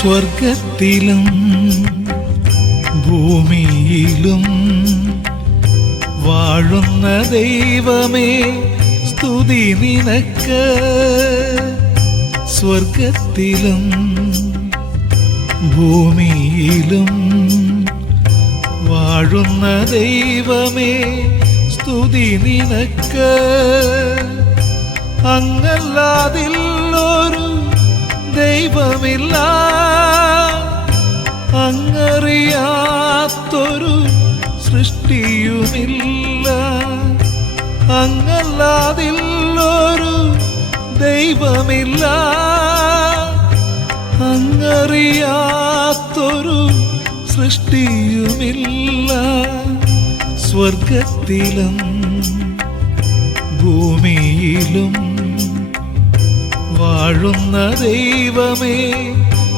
സ്വർഗത്തിലും ഭൂമിയിലും വാഴുന്ന ദൈവമേ സ്തുതി നിനക്ക്. സ്വർഗത്തിലും ഭൂമിയിലും വാഴുന്ന ദൈവമേ സ്തുതി നിനക്ക്. അങ്ങല്ലാതില്ലൊരു ദൈവമില്ല. അങ്ങറിയാത്തൊരു സൃഷ്ടിയുമില്ല. അങ്ങല്ലാതില്ലൊരു ദൈവമില്ല. അങ്ങറിയാത്തൊരു സൃഷ്ടിയുമില്ല. സ്വർഗത്തിലും ഭൂമിയിലും വാഴുന്ന ദൈവമേ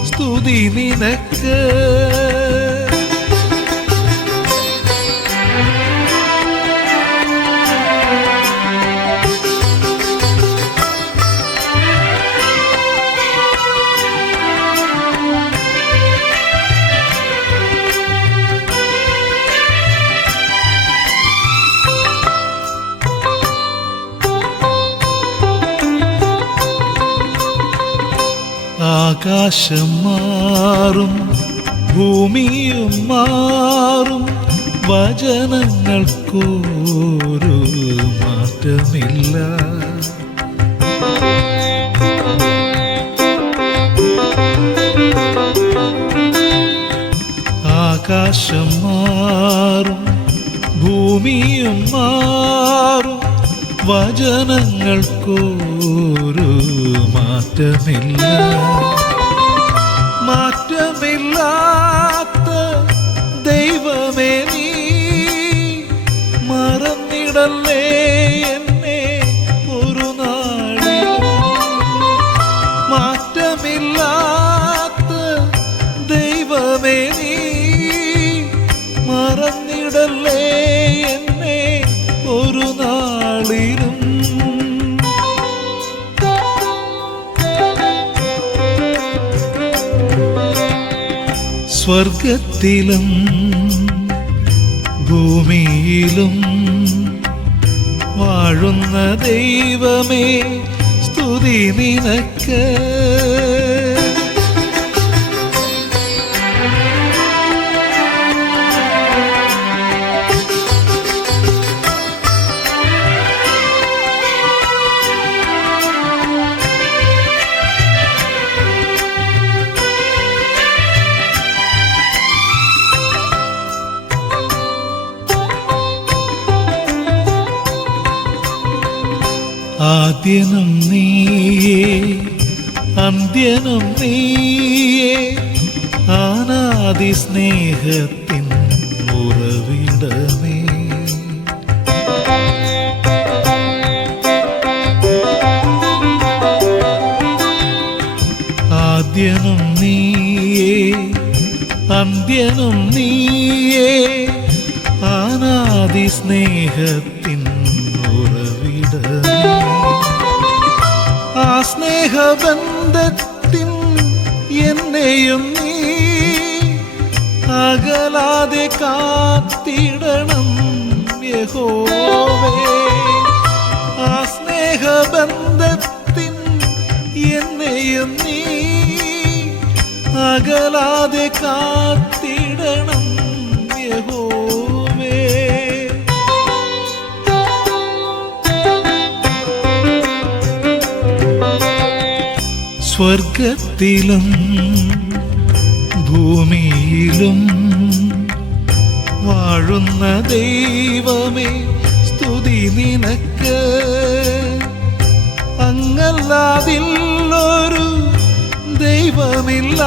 സ്തുതി നിനക്ക്. ആകാശം മാറും ഭൂമിയും മാറും വചനങ്ങൾക്കൊരു മാറ്റമില്ല. ആകാശം മാറും ഭൂമിയും മാറും വചനങ്ങൾക്കൊരു മാറ്റമില്ല. മാറ്റമില്ലാത്ത ദൈവമേ നീ മറന്നിടല്ലേ എന്നെ ഒരു നാളിലും മാറ്റമില്ലാത്ത ദൈവമേ നീ സ്വർഗത്തിലും ഭൂമിയിലും വാഴുന്ന ദൈവമേ സ്തുതി നിനക്ക്. ആദ്യനും നീയേ അന്ത്യനും നീയേ ആനാദി സ്നേഹത്തിൻ ഉറവിടമേ. ആദ്യനും നീയേ അന്ത്യനും നീയേ ആനാദി സ്നേഹത്തിൻ സ്നേഹബന്ധത്തിൻ എന്നെയും നീ അകലാതെ കാത്തിടണം യഹോവേ. ആ സ്നേഹബന്ധത്തിൻ എന്നെയും നീ അകലാതെ കാത്തിടണം സ്വർഗത്തിലും ഭൂമിയിലും വാഴുന്ന ദൈവമേ സ്തുതി നിനക്ക്. അങ്ങല്ലാതില്ലൊരു ദൈവമില്ല.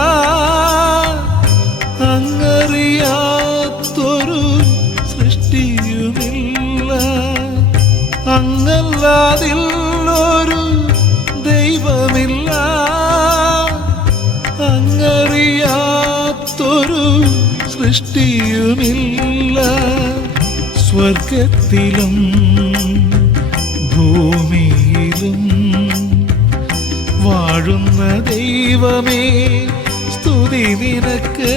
സൃഷ്ടിയുമില്ല. സ്വർഗത്തിലും ഭൂമിയിലും വാഴുന്ന ദൈവമേ സ്തുതി നിനക്ക്.